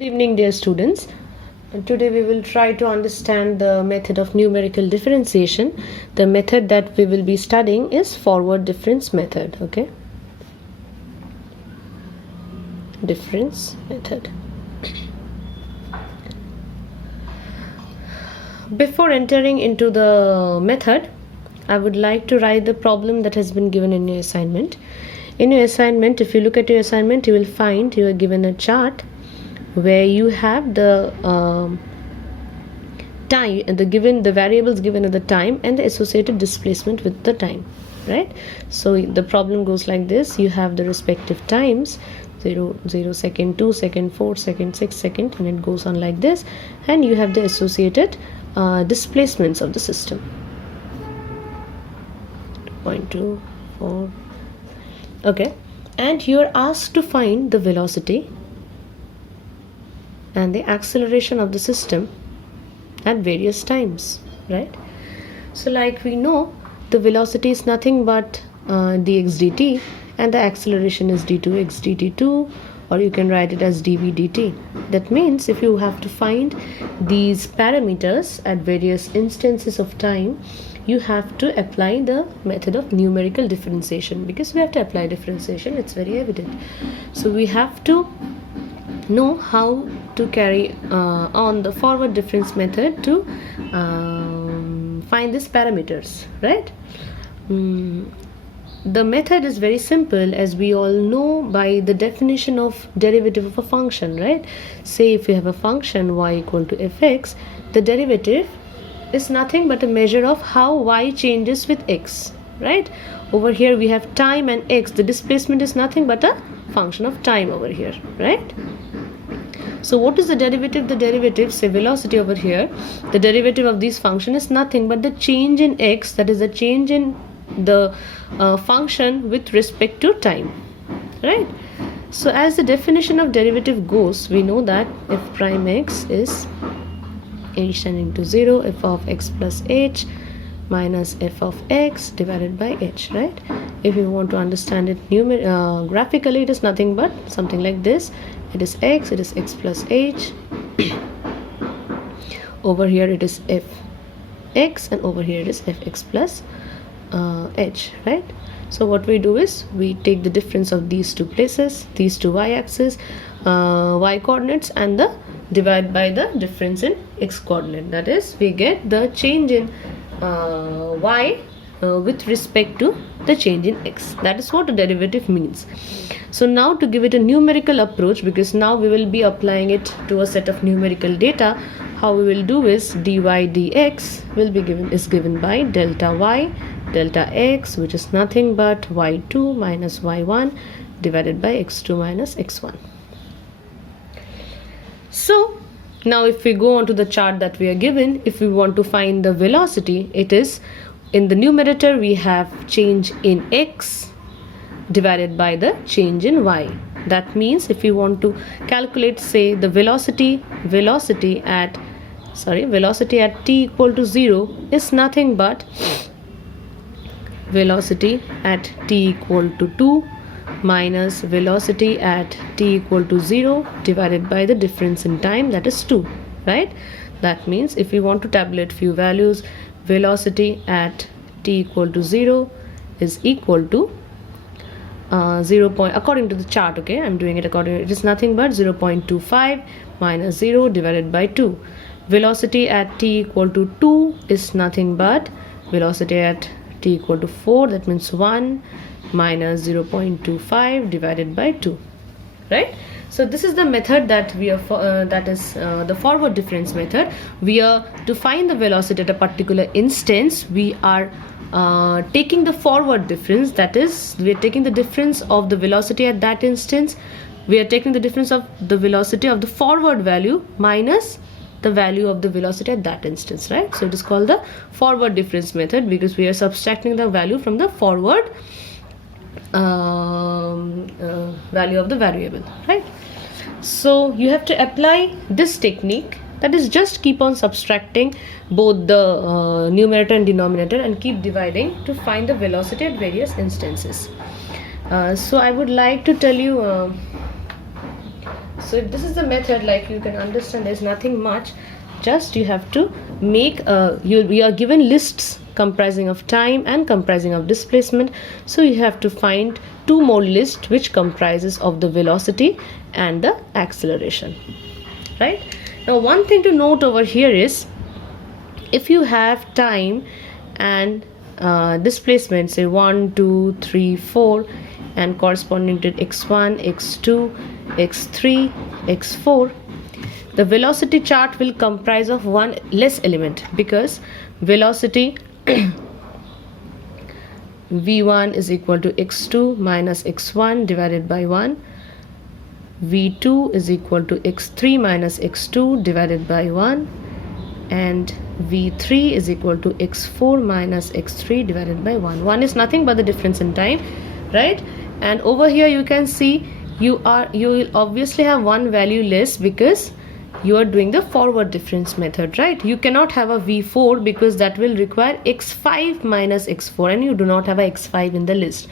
Good evening, dear students. Today we will try to understand the method of numerical differentiation. The method that we will be studying is forward difference method. Okay, difference method. Before entering into the method, I would like to write the problem that has been given in your assignment. In your assignment, if you look at your assignment, you will find you are given a chart where you have the time and the variables given at the time and the associated displacement with the time, right? So the problem goes like this: you have the respective times 0 second, 2 second, 4 second, 6 second, and it goes on like this, and you have the associated displacements of the system. 2.24. Okay, and you are asked to find the velocity and the acceleration of the system at various times, right? So like we know, the velocity is nothing but dx dt, and the acceleration is d2x dt2, or you can write it as dv dt. That means if you have to find these parameters at various instances of time, you have to apply the method of numerical differentiation, because we have to apply differentiation, it's very evident. So we have to know how to carry on the forward difference method to find these parameters, right? The method is very simple, as we all know by the definition of derivative of a function, right? Say if you have a function y equal to fx, the derivative is nothing but a measure of how y changes with x, right? Over here we have time and x. The displacement is nothing but a function of time over here, right? So what is the derivative? The derivative, say velocity over here, the derivative of this function is nothing but the change in x, that is the change in the function with respect to time, right? So as the definition of derivative goes, we know that f prime x is h tending to 0, f of x plus h minus f of x divided by h, right? If you want to understand it graphically, it is nothing but something like this. It is x plus h. Over here it is f x, and over here it is fx plus h, right? So what we do is we take the difference of these two places, these two y-axis, y coordinates, and the divide by the difference in x coordinate. That is, we get the change in y with respect to the change in x. That is what a derivative means. So now to give it a numerical approach, because now we will be applying it to a set of numerical data, how we will do is dy dx is given by delta y delta x, which is nothing but y2 minus y1 divided by x2 minus x1. So now if we go on to the chart that we are given, if we want to find the velocity, it is in the numerator we have change in x divided by the change in y. That means if you want to calculate, say, the velocity at t equal to 0 is nothing but velocity at t equal to 2 minus velocity at t equal to 0 divided by the difference in time, that is 2, right? That means if we want to tabulate few values, velocity at t equal to 0 is equal to 0. According to the chart, okay, I'm doing it according, it is nothing but 0.25 minus 0 divided by 2. Velocity at t equal to 2 is nothing but velocity at t equal to 4, that means 1 minus 0.25 divided by 2, right? So this is the method that we are that is the forward difference method. We are to find the velocity at a particular instance, we are taking the forward difference, that is, we are taking the difference of the velocity at that instance, we are taking the difference of the velocity of the forward value minus the value of the velocity at that instance, right? So it is called the forward difference method, because we are subtracting the value from the forward value of the variable, right? So you have to apply this technique, that is, just keep on subtracting both the numerator and denominator and keep dividing to find the velocity at various instances. So I would like to tell you So if this is the method, like you can understand, there's nothing much. Just you have to make we are given lists comprising of time and comprising of displacement, so you have to find two more lists which comprises of the velocity and the acceleration, right? Now one thing to note over here is, if you have time and displacement, say 1 2 3 4, and corresponding to x1 x2 x3 x4, the velocity chart will comprise of one less element, because velocity v1 is equal to x2 minus x1 divided by 1, v2 is equal to x3 minus x2 divided by 1, and v3 is equal to x4 minus x3 divided by 1. 1 is nothing but the difference in time, right? And over here you can see you will obviously have one value less, because you are doing the forward difference method, right? You cannot have a v4 because that will require x5 minus x4, and you do not have a x5 in the list.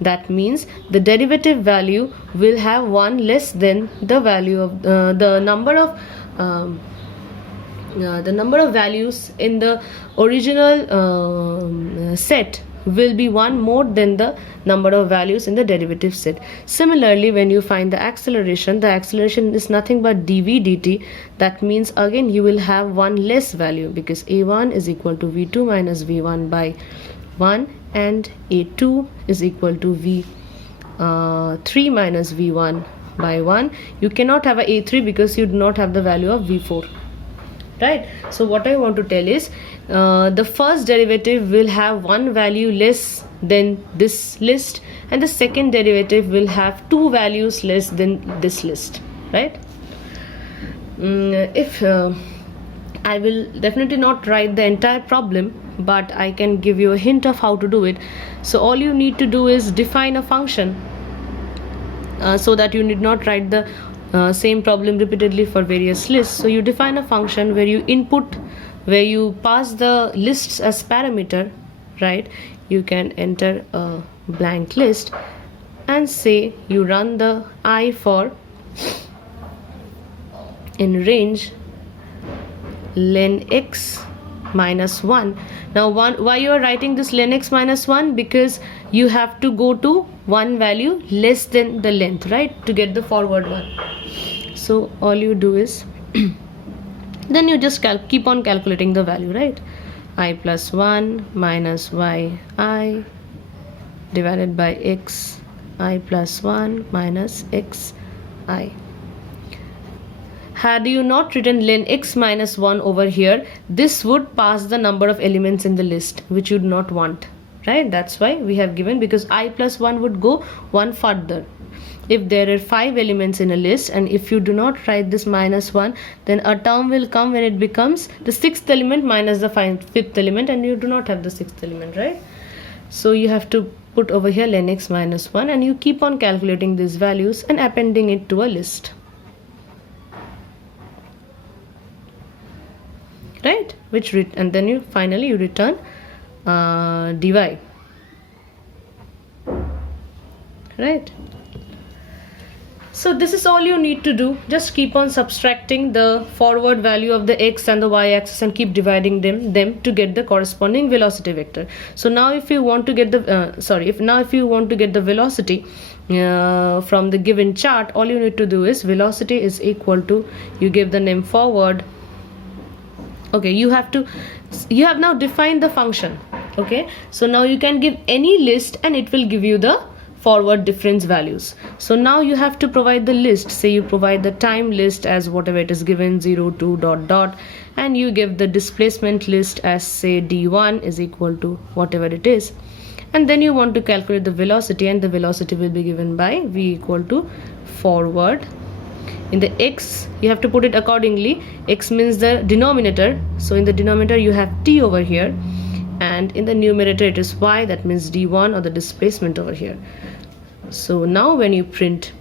That means the derivative value will have one less than the value of the number of values in the original set will be one more than the number of values in the derivative set. Similarly, when you find the acceleration is nothing but dv dt. That means again you will have one less value, because a1 is equal to v2 minus v1 by 1, and a2 is equal to v3 minus v1 by 1. You cannot have a a3 because you do not have the value of v4, right? So what I want to tell is, the first derivative will have one value less than this list, and the second derivative will have two values less than this list, right? I will definitely not write the entire problem, but I can give you a hint of how to do it. So all you need to do is define a function, so that you need not write the same problem repeatedly for various lists. So you define a function where you pass the lists as parameter, right? You can enter a blank list and say you run the I for in range len x minus 1. Now why you are writing this len x minus 1? Because you have to go to one value less than the length, right, to get the forward one. So all you do is then you just keep on calculating the value, right? I plus 1 minus y I divided by x I plus 1 minus x I. Had you not written len x minus 1 over here, this would pass the number of elements in the list, which you do not want, right? That's why we have given, because I plus 1 would go one further. If there are 5 elements in a list, and if you do not write this minus 1, then a term will come when it becomes the 6th element minus the 5th element, and you do not have the 6th element, right? So you have to put over here len x minus 1, and you keep on calculating these values and appending it to a list, right? And then you finally return dy, right? So this is all you need to do. Just keep on subtracting the forward value of the x and the y axis and keep dividing them to get the corresponding velocity vector. So now if you want to get the if you want to get the velocity from the given chart, all you need to do is velocity is equal to, you give the name forward. Okay, you have now defined the function. Okay, so now you can give any list and it will give you the forward difference values. So now you have to provide the list. Say you provide the time list as whatever it is given, 0 2 dot dot, and you give the displacement list as say d1 is equal to whatever it is, and then you want to calculate the velocity, and the velocity will be given by v equal to forward. In the x you have to put it accordingly. X means the denominator, so in the denominator you have t over here, and in the numerator it is y, that means d1 or the displacement over here. So now when you print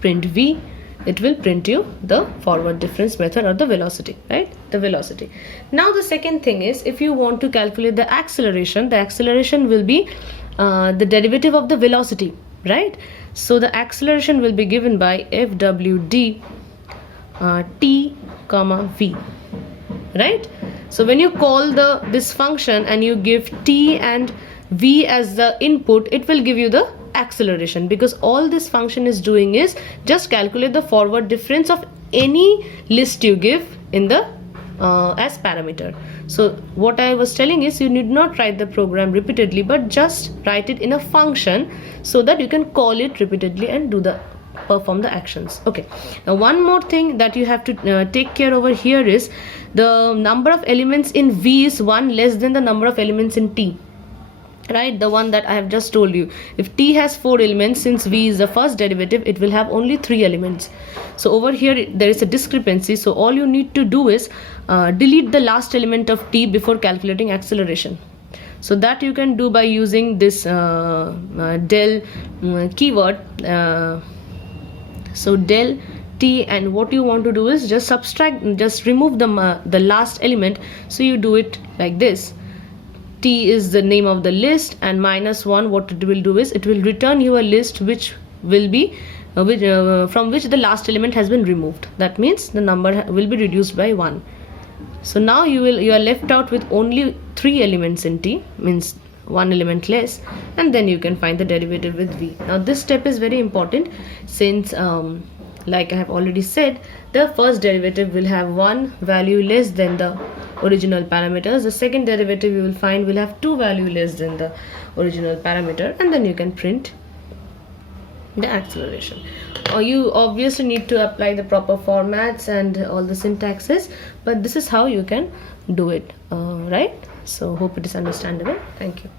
v, it will print you the forward difference method or the velocity, right? The velocity. Now the second thing is, if you want to calculate the acceleration will be the derivative of the velocity, right? So the acceleration will be given by FWD t comma v, right? So when you call this function and you give t and v as the input, it will give you the acceleration, because all this function is doing is just calculate the forward difference of any list you give in the as parameter. So what I was telling is, you need not write the program repeatedly, but just write it in a function so that you can call it repeatedly and perform the actions. Okay, now one more thing that you have to take care over here is the number of elements in v is 1 less than the number of elements in t, right? The one that I have just told you. If t has 4 elements, since v is the first derivative, it will have only 3 elements. So over here there is a discrepancy, so all you need to do is delete the last element of t before calculating acceleration. So that you can do by using this del keyword. So del t, and what you want to do is just remove the last element. So you do it like this. T is the name of the list, and -1, what it will do is it will return you a list which will be from which the last element has been removed. That means the number will be reduced by 1. So now you are left out with only 3 elements in t, means 1 element less, and then you can find the derivative with v. Now this step is very important, since like I have already said, the first derivative will have 1 value less than the original parameters. The second derivative you will find will have 2 value less than the original parameter, and then you can print the acceleration. You obviously need to apply the proper formats and all the syntaxes, but this is how you can do it, right? So hope it is understandable. Thank you.